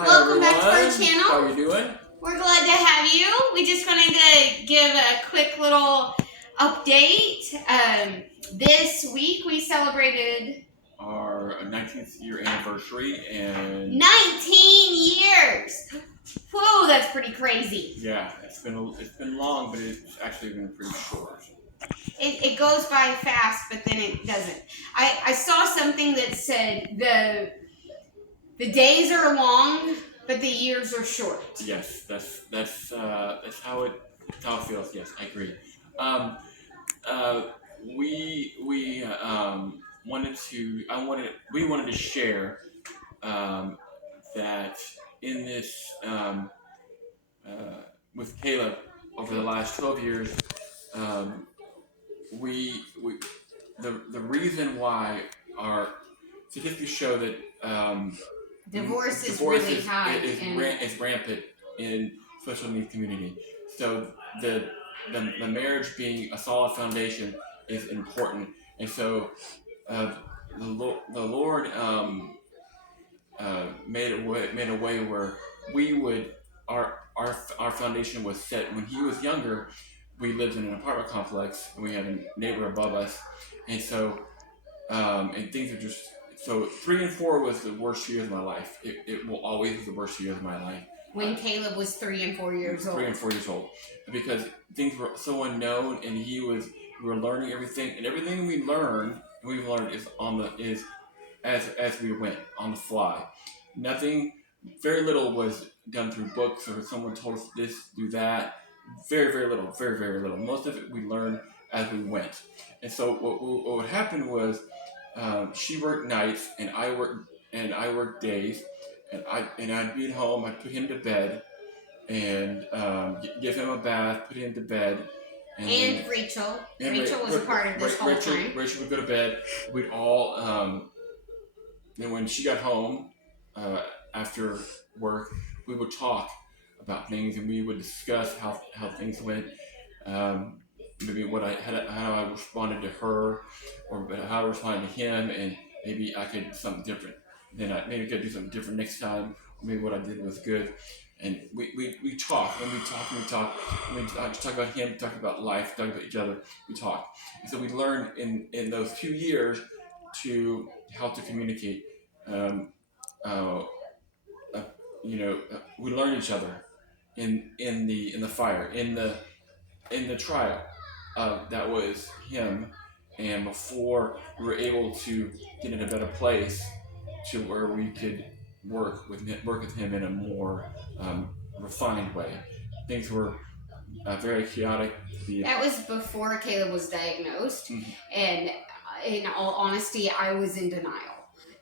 Hi Welcome everyone. back to our channel. How are you doing? We're glad to have you. We just wanted to give a quick little update. This week we celebrated Our 19th year anniversary and 19 years. Whoa, that's pretty crazy. yeah, it's been long, but it's actually been pretty short. It goes by fast, but then it doesn't. I saw something that said the days are long, but the years are short. Yes, that's how it feels. Yes, I agree. Um, uh, we we wanted to share that in this with Caleb over the last 12 years. Um, we the reason why our statistics show that Divorce is really high. is rampant in special needs community. So the marriage being a solid foundation is important, and so the Lord made a way where we would our foundation was set. When he was younger, we lived in an apartment complex and we had a neighbor above us, and so and things are just so 3 and 4 was the worst years of my life. It will always be the worst years of my life. When Caleb was 3 and 4 years old. 3 and 4 years old, because things were so unknown, and we were learning everything, and everything we've learned is as we went on the fly. Nothing, very little was done through books or someone told us this, do that. Very little, very little. Most of it we learned as we went. And so what happened was, she worked nights and I worked days, and I'd be at home. I'd put him to bed and give him a bath, put him to bed. And Rachel. Rachel was a part of this whole time. Rachel would go to bed. We'd all. Then when she got home after work, we would talk about things, and we would discuss how things went. Maybe how I responded to her, or how I responded to him, and maybe I could do something different. Then maybe I could do something different next time. Or maybe what I did was good. And we talk. When we talk, when we talk about him, talk about life, talk about each other, we talk. And so we learned in those few years to how to communicate. Um, uh, we learn each other in the fire, in the trial. That was him, and before we were able to get in a better place to where we could work with him in a more refined way. Things were very chaotic. That was before Caleb was diagnosed, mm-hmm. And in all honesty, I was in denial.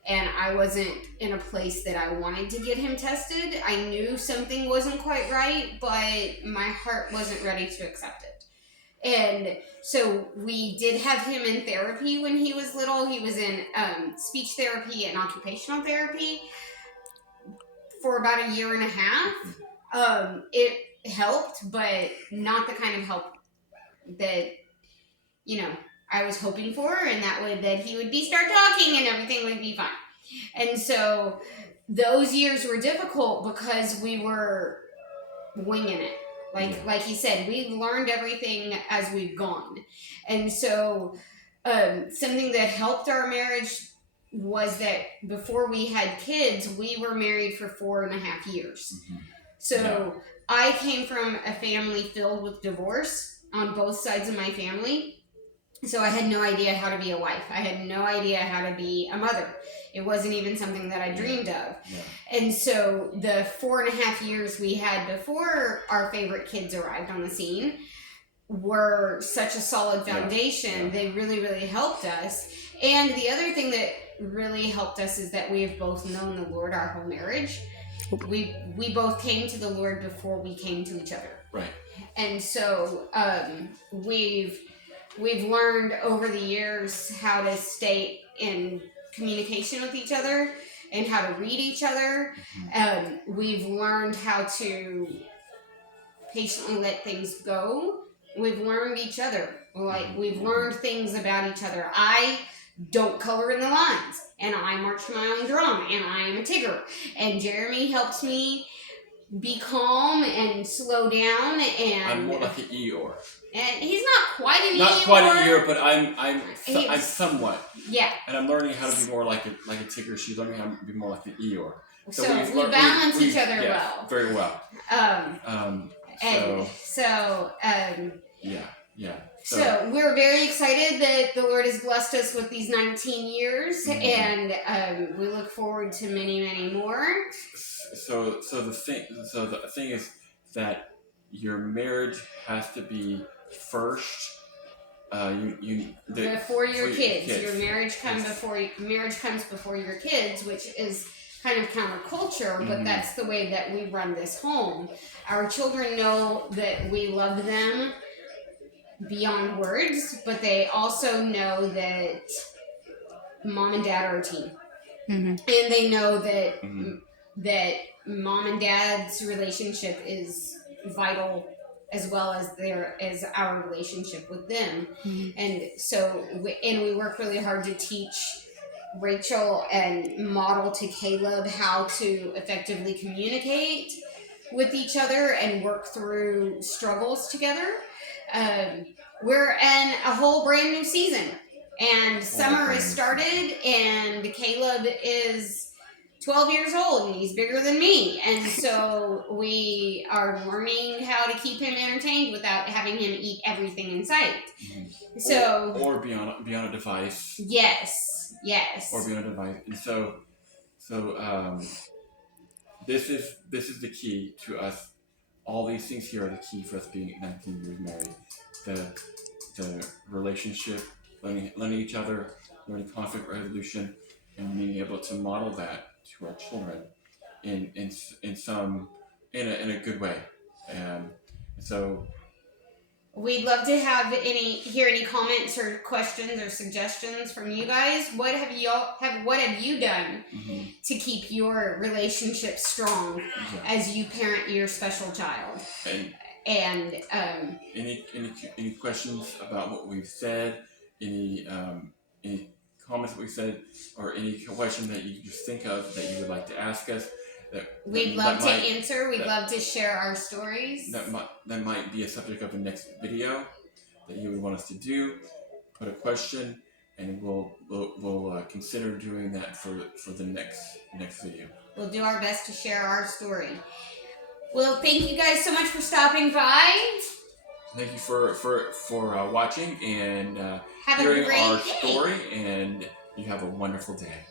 And I wasn't in a place that I wanted to get him tested. I knew something wasn't quite right, but my heart wasn't ready to accept it. And so we did have him in therapy when he was little. He was in speech therapy and occupational therapy for about 1.5 years. It helped, but not the kind of help that, I was hoping for, and that he would start talking and everything would be fine. And so those years were difficult because we were winging it. Like he said, we learned everything as we've gone. And so something that helped our marriage was that before we had kids, we were married for 4.5 years. Mm-hmm. So I came from a family filled with divorce on both sides of my family. So I had no idea how to be a wife. I had no idea how to be a mother. It wasn't even something that I dreamed of. Yeah. And so the 4.5 years we had before our favorite kids arrived on the scene were such a solid foundation. Yeah. They really, really helped us. And the other thing that really helped us is that we have both known the Lord our whole marriage. We both came to the Lord before we came to each other. Right. And so we've learned over the years how to stay in communication with each other and how to read each other. We've learned how to patiently let things go. We've learned each other. We've learned things about each other. I don't color in the lines, and I march to my own drum, and I am a Tigger. And Jeremy helps me be calm and slow down, and I'm more like an Eeyore. and he's not quite an Not Eeyore. quite an Eeyore, but I'm He's- somewhat. Yeah. And I'm learning how to be more like a Tigger. She's learning how to be more like an Eeyore. So we've we learned- balance we've- each other yes, well. very well. And So so So we're very excited that the Lord has blessed us with these 19 years, Mhm. and we look forward to many, many more. so the thing is that your marriage has to be first. Before your kids. Your marriage comes Yes. before your kids, which is kind of counterculture, but Mhm. that's the way that we run this home. Our children know that we love them beyond words, but they also know that mom and dad are a team. Mm-hmm. And they know that Mhm. that mom and dad's relationship is vital, as well as our relationship with them. Mhm. And so we work really hard to teach Rachel and model to Caleb how to effectively communicate with each other and work through struggles together. We're in a whole brand new season, and summer has started, and Caleb is 12 years old, and he's bigger than me, and so we are learning how to keep him entertained without having him eat everything in sight. Mhm. So or be on a device. yes, Or be on a device, and so this is the key to us. All these things here are the key for us being 19 years married. The relationship, learning each other, learning conflict resolution, and being able to model that to our children in a good way. So we'd love to hear any comments or questions or suggestions from you guys. What have you done mhm, to keep your relationship strong yeah. as you parent your special child? And And any questions about what we've said, any comments that we've said, or any question that you just think of that you would like to ask us, we'd love to answer. We'd love to share our stories. that might be a subject of the next video that you would want us to do. Put a question, and we'll consider doing that for the next video. We'll do our best to share our story. Well, thank you guys so much for stopping by. Thank you for watching and Have a hearing great our day. story, and you have a wonderful day.